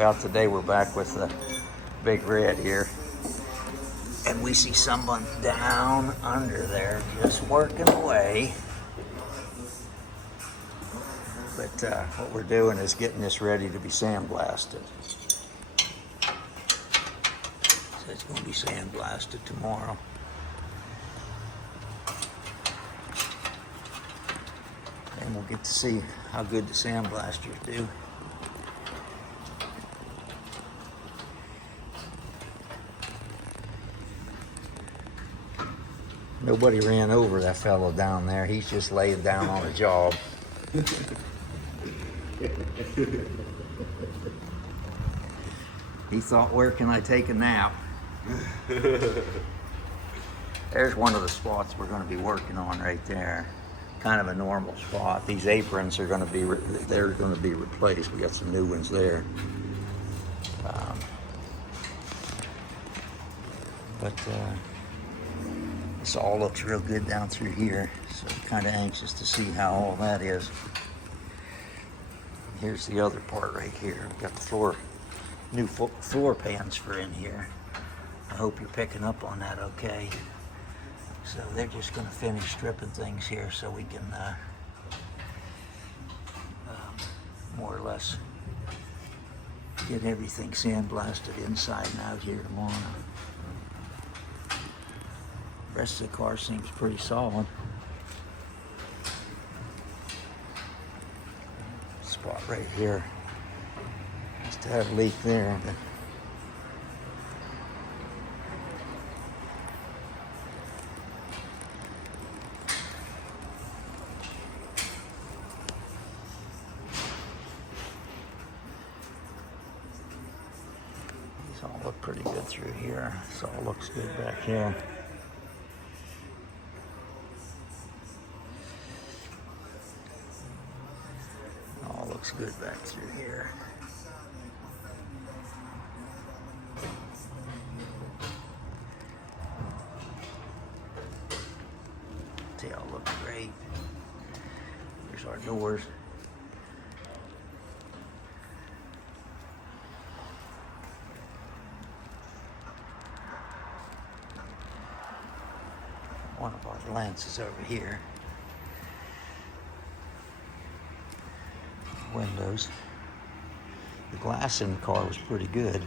Well, today we're back with the big red here. And we see someone down under there just working away. But what we're doing is getting this ready to be sandblasted. So it's going to be sandblasted tomorrow. And we'll get to see how good the sandblasters do. Nobody ran over that fellow down there. He's just laying down on a job. He thought, where can I take a nap? There's one of the spots we're going to be working on right there. Kind of a normal spot. These aprons are going to be replaced. We got some new ones there. This all looks real good down through here. So I'm kind of anxious to see how all that is. Here's the other part right here. We've got the new floor pans for in here. I hope you're picking up on that okay. So they're just going to finish stripping things here so we can more or less get everything sandblasted inside and out here tomorrow. The rest of the car seems pretty solid. Spot right here. Just had a leak there. But these all look pretty good through here. This all looks good back here. All looks good back through here. Tail looks great. There's our doors. One of our lances over here. Windows. The glass in the car was pretty good.